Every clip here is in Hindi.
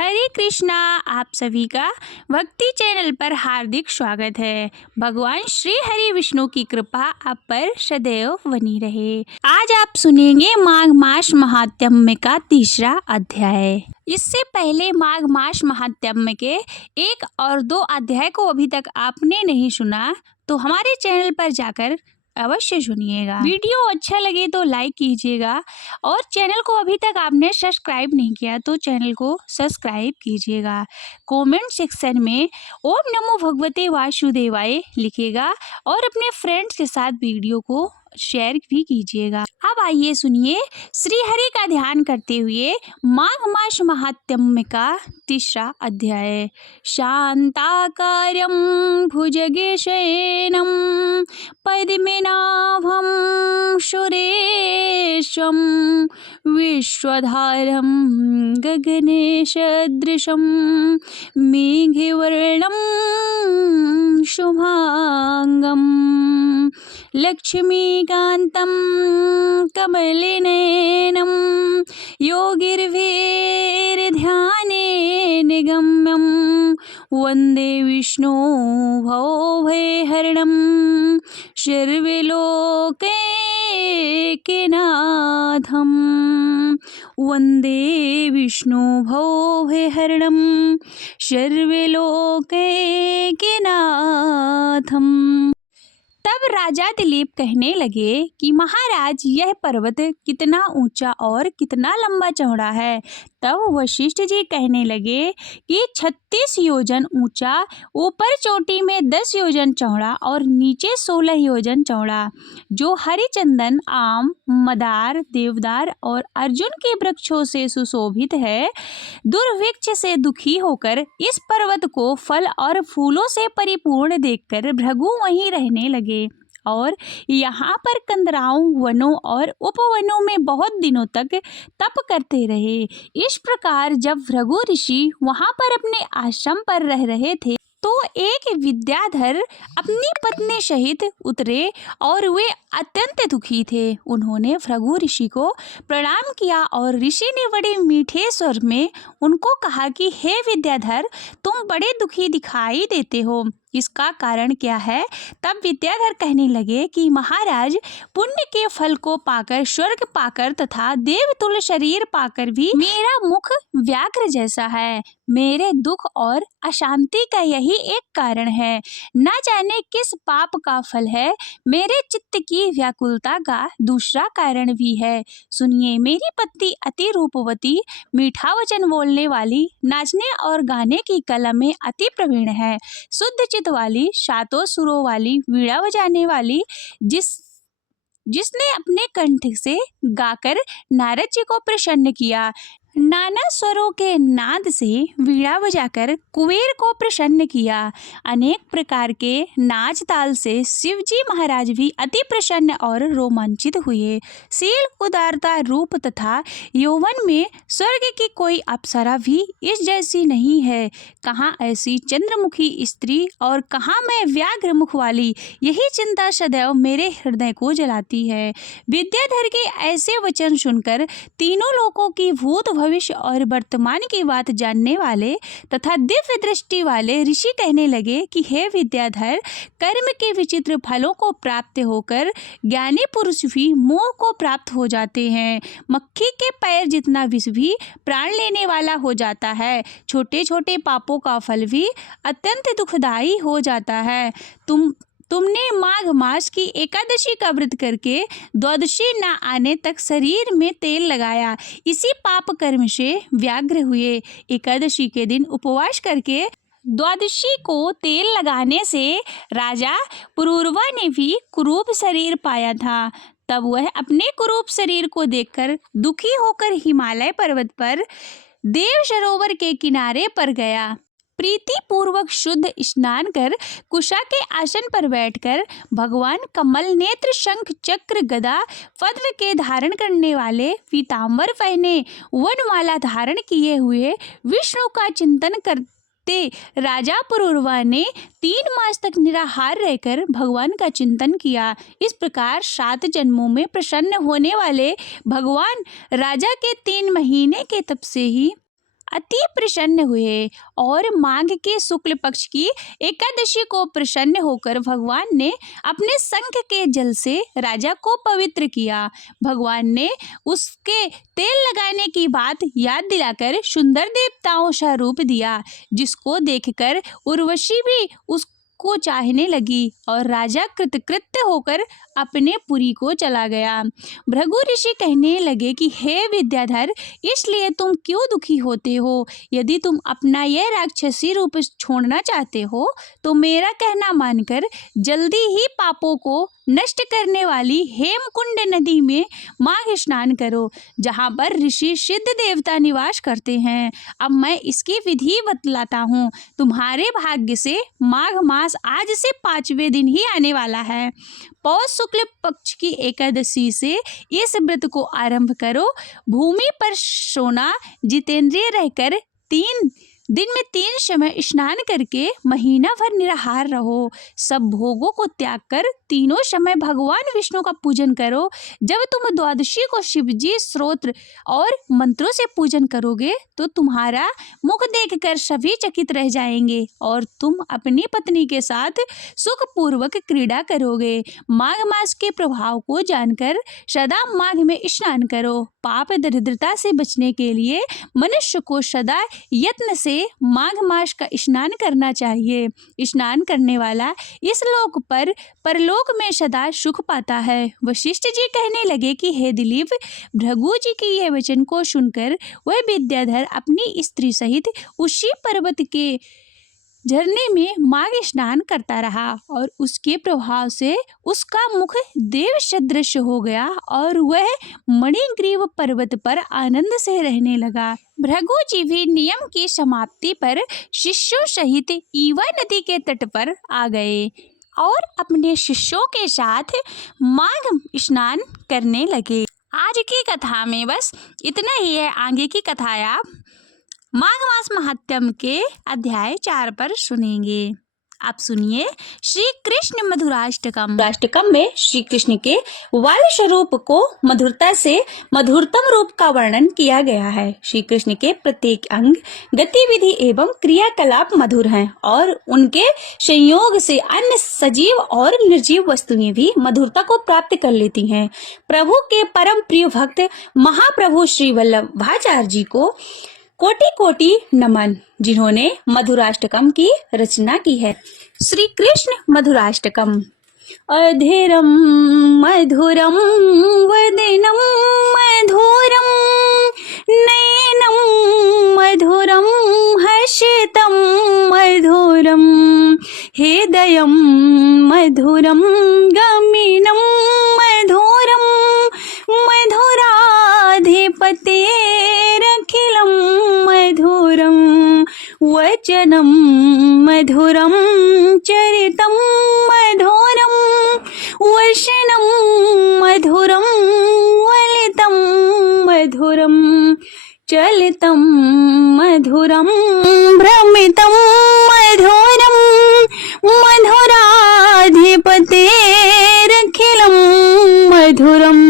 हरे कृष्णा। आप सभी का भक्ति चैनल पर हार्दिक स्वागत है। भगवान श्री हरि विष्णु की कृपा आप पर सदैव बनी रहे। आज आप सुनेंगे माघ मास महात्म्य का तीसरा अध्याय। इससे पहले माघ मास महात्म्य के 1 और 2 अध्याय को अभी तक आपने नहीं सुना तो हमारे चैनल पर जाकर अवश्य सुनिएगा। वीडियो अच्छा लगे तो लाइक कीजिएगा और चैनल को अभी तक आपने सब्सक्राइब नहीं किया तो चैनल को सब्सक्राइब कीजिएगा। कमेंट सेक्शन में ओम नमो भगवते वासुदेवाय लिखिएगा और अपने फ्रेंड्स के साथ वीडियो को शेयर भी कीजिएगा। अब आइए सुनिए श्री हरि का ध्यान करते हुए माघ मास महात्म्य का तीसरा अध्याय। शांताकारं भुजगशयनं पद्मनाभं सुरेशं विश्वधारं गगनेशदृशं मेघवर्णं शुभांगं लक्ष्मीकान्तं कमलनयनं योगिर्भीर्ध्याने निगम्यं वन्दे विष्णु भवभयहरणं सर्वलोकैकनाथं वन्दे विष्णु भवभयहरणं सर्वलोकैकनाथम्। तब राजा दिलीप कहने लगे कि महाराज यह पर्वत कितना ऊंचा और कितना लंबा चौड़ा है। तब वशिष्ठ जी कहने लगे कि 36 योजन ऊंचा, ऊपर चोटी में 10 योजन चौड़ा और नीचे 16 योजन चौड़ा, जो हरिचंदन, आम, मदार, देवदार और अर्जुन के वृक्षों से सुशोभित है। दुर्भिक्ष से दुखी होकर इस पर्वत को फल और फूलों से परिपूर्ण देखकर भृगु वहीं रहने लगे और यहाँ पर कंदराओं, वनों और उपवनों में बहुत दिनों तक तप करते रहे। इस प्रकार जब भृगु ऋषि वहाँ पर अपने आश्रम पर रह रहे थे तो एक विद्याधर अपनी पत्नी सहित उतरे और वे अत्यंत दुखी थे। उन्होंने भृगु ऋषि को प्रणाम किया और ऋषि ने बड़े मीठे स्वर में उनको कहा कि हे विद्याधर, तुम बड़े दुखी दिखाई देते हो, इसका कारण क्या है? तब विद्याधर कहने लगे कि महाराज, पुण्य के फल को पाकर, स्वर्ग पाकर तथा देवतुल्य शरीर पाकर भी मेरा मुख व्याघ्र जैसा है। मेरे दुख और अशांति का यही एक कारण है। न जाने किस पाप का फल है। मेरे चित्त की व्याकुलता का दूसरा कारण भी है। सुनिए, मेरी पत्नी अति रूपवती, मीठा वचन बोलने वाली, नाचने और गाने की कला में अति प्रवीण है, शुद्ध चित्त वाली, सातों सुरों वाली, वीणा बजाने वाली, जिसने अपने कंठ से गाकर नारद जी को प्रसन्न किया, नाना स्वरों के नाद से वीणा बजाकर कुबेर को प्रसन्न किया, अनेक प्रकार के नाच ताल से शिवजी महाराज भी अति प्रसन्न और रोमांचित हुए। शील, उदारता, रूप तथा यौवन में स्वर्ग की कोई अप्सरा भी इस जैसी नहीं है। कहाँ ऐसी चंद्रमुखी स्त्री और कहाँ मैं व्याघ्र मुख वाली, यही चिंता सदैव मेरे हृदय को जलाती है। विद्याधर के ऐसे वचन सुनकर तीनों लोकों की भूत, भविष्य और वर्तमान की बात जानने वाले तथा दिव्य दृष्टि वाले ऋषि कहने लगे कि हे विद्याधर, कर्म के विचित्र फलों को प्राप्त होकर ज्ञानी पुरुष भी मोह को प्राप्त हो जाते हैं। मक्खी के पैर जितना विष भी प्राण लेने वाला हो जाता है। छोटे छोटे पापों का फल भी अत्यंत दुखदायी हो जाता है। तुमने माघ मास की एकादशी का व्रत करके द्वादशी न आने तक शरीर में तेल लगाया, इसी पाप कर्म से व्याघ्र हुए। एकादशी के दिन उपवास करके द्वादशी को तेल लगाने से राजा पुरूरवा ने भी कुरूप शरीर पाया था। तब वह अपने कुरूप शरीर को देखकर दुखी होकर हिमालय पर्वत पर देव सरोवर के किनारे पर गया। प्रीति पूर्वक शुद्ध स्नान कर कुशा के आसन पर बैठकर भगवान कमल नेत्र, शंख, चक्र, गदा, पद्म के धारण करने वाले, पीतांबर पहने, वनमाला धारण किए हुए विष्णु का चिंतन करते राजा पुरूरवा ने 3 मास तक निराहार रहकर भगवान का चिंतन किया। इस प्रकार 7 जन्मों में प्रसन्न होने वाले भगवान राजा के 3 महीने के तप से ही अति प्रसन्न हुए और माघ के शुक्ल पक्ष की एकादशी को प्रसन्न होकर भगवान ने अपने शंख के जल से राजा को पवित्र किया। भगवान ने उसके तेल लगाने की बात याद दिलाकर सुंदर देवताओं सा रूप दिया, जिसको देखकर उर्वशी भी उसको चाहने लगी और राजा कृतकृत्य होकर अपने पुरी को चला गया। भृगु ऋषि कहने लगे कि हे विद्याधर, इसलिए तुम क्यों दुखी होते हो? यदि तुम अपना यह राक्षसी रूप छोड़ना चाहते हो तो मेरा कहना मानकर जल्दी ही पापों को नष्ट करने वाली हेमकुंड नदी में माघ स्नान करो, जहाँ पर ऋषि सिद्ध देवता निवास करते हैं। अब मैं इसकी विधि बतलाता हूँ। तुम्हारे भाग्य से माघ मास आज से 5वें दिन ही आने वाला है। पौष शुक्ल पक्ष की एकादशी से इस व्रत को आरंभ करो। भूमि पर सोना जितेंद्रिय रहकर 3 दिन में 3 समय स्नान करके महीना भर निराहार रहो। सब भोगों को त्याग कर तीनों समय भगवान विष्णु का पूजन करो। जब तुम द्वादशी को शिवजी स्तोत्र और मंत्रों से पूजन करोगे तो तुम्हारा मुख देखकर सभी चकित रह जाएंगे और तुम अपनी पत्नी के साथ सुखपूर्वक क्रीड़ा करोगे। माघ मास के प्रभाव को जानकर सदा माघ में स्नान करो। पाप दरिद्रता से बचने के लिए मनुष्य को सदा यत्न से माघ मास का स्नान करना चाहिए। स्नान करने वाला इस लोक पर परलोक में सदा सुख पाता है। वशिष्ठ जी कहने लगे कि हे दिलीप, भृगु जी की यह वचन को सुनकर वह विद्याधर अपनी स्त्री सहित उसी पर्वत के झरने में माघ स्नान करता रहा और उसके प्रभाव से उसका मुख देव सदृश हो गया और वह मणिग्रीव पर्वत पर आनंद से रहने लगा। भृगु जी भी नियम की समाप्ति पर शिष्यों सहित ईवा नदी के तट पर आ गए और अपने शिष्यों के साथ माघ स्नान करने लगे। आज की कथा में बस इतना ही है। आगे की कथाएं आप माघ मास महात्म्य के अध्याय 4 पर सुनेंगे। आप सुनिए श्री कृष्ण मधुराष्टकम। अष्टकम में श्री कृष्ण के वायु स्वरूप को मधुरता से मधुरतम रूप का वर्णन किया गया है। श्री कृष्ण के प्रत्येक अंग, गतिविधि एवं क्रियाकलाप मधुर हैं और उनके संयोग से अन्य सजीव और निर्जीव वस्तुएं भी मधुरता को प्राप्त कर लेती हैं। प्रभु के परम प्रिय भक्त महाप्रभु श्री वल्लभाचार्य जी को कोटि कोटि नमन, जिन्होंने मधुराष्टकम की रचना की है। श्री कृष्ण मधुराष्टकम। अधीरम मधुरम वदनम मधुरम नयनम मधुरम हर्षितम मधुरम हृदयम मधुरम गमीनम मधुरम मधुराधिपतेरखिलम मधुरम वचनम मधुरम चरितम मधुरम वशनम मधुरम वलितम मधुरम चलितम मधुरम भ्रमितम मधुरम मधुराधिपतेरखिलम मधुरम।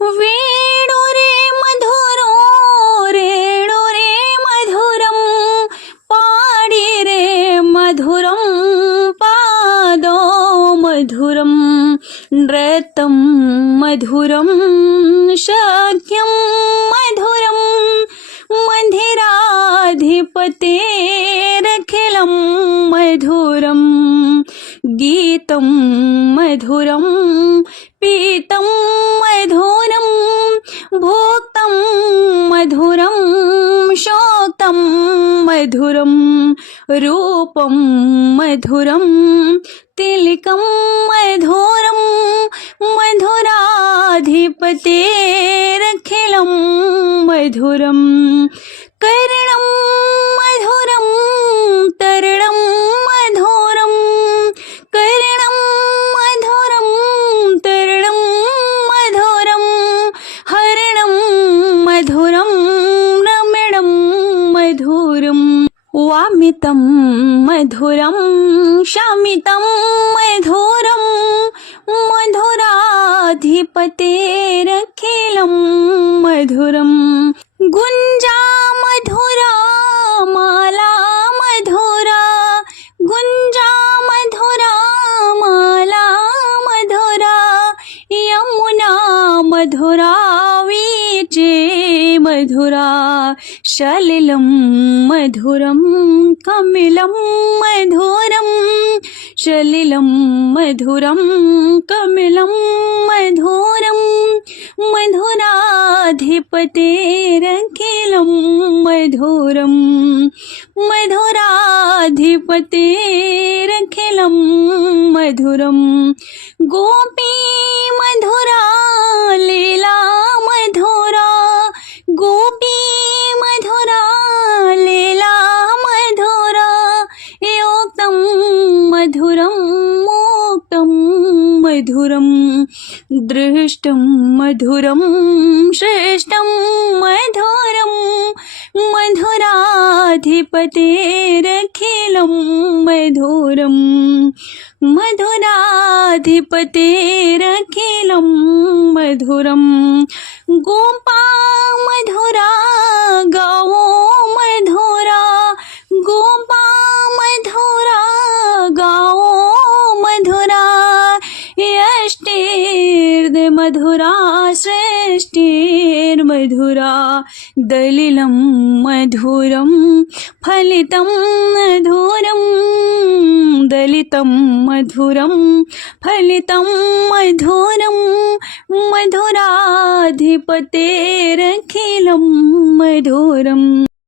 वेणु रे मधुरो रेणु रे मधुरम पाणि रे मधुरम पादो मधुरम नृत्यं मधुरम शाक्यं मधुरम मधिराधिपतेरखिलं मधुरम गीतं मधुरम पीतं मधुरम भोक्तं मधुरम शोक्तं मधुरम रूपं मधुरम तिलकं मधुरम मधुराधिपतेरखिलं मधुरम कर्णं मधुरम तरणं मधुरम अमितं मधुरं मधुराधिपतेरखिलं मधुरं गुञ्जा मधुरा माला मधुरा गुञ्जा मधुरा माला मधुरा यमुना मधुरा वीचे मधुरा सलिलं मधुरं कमिलं मधुरं सलिलं मधुरं कमिलं मधुरं मधुराधिपतेरखिलं मधुरं मधुराधिपतेरखिलं मधुरं गोपी मधुरा लीला मधुरा गोपी मधुरा लीला मधुरा योक्तं मधुरं मोक्तं मधुरं दृष्टं मधुरं श्रेष्ठं मधुरं मधुराधिपतेरखिलं मधुरं मधुराधिपतेरखिलं मधुरं गोपा मधुरा गावो मधुरा गोपा मधुरा गावो मधुरा यष्टिर्मधुरा श्रेष्ठिर्मधुरा दलिलं मधुरं फलितं मधुरं दलितं मधुरं फलितं मधुरं मधुराधिपतेरखिलं मधुरम्।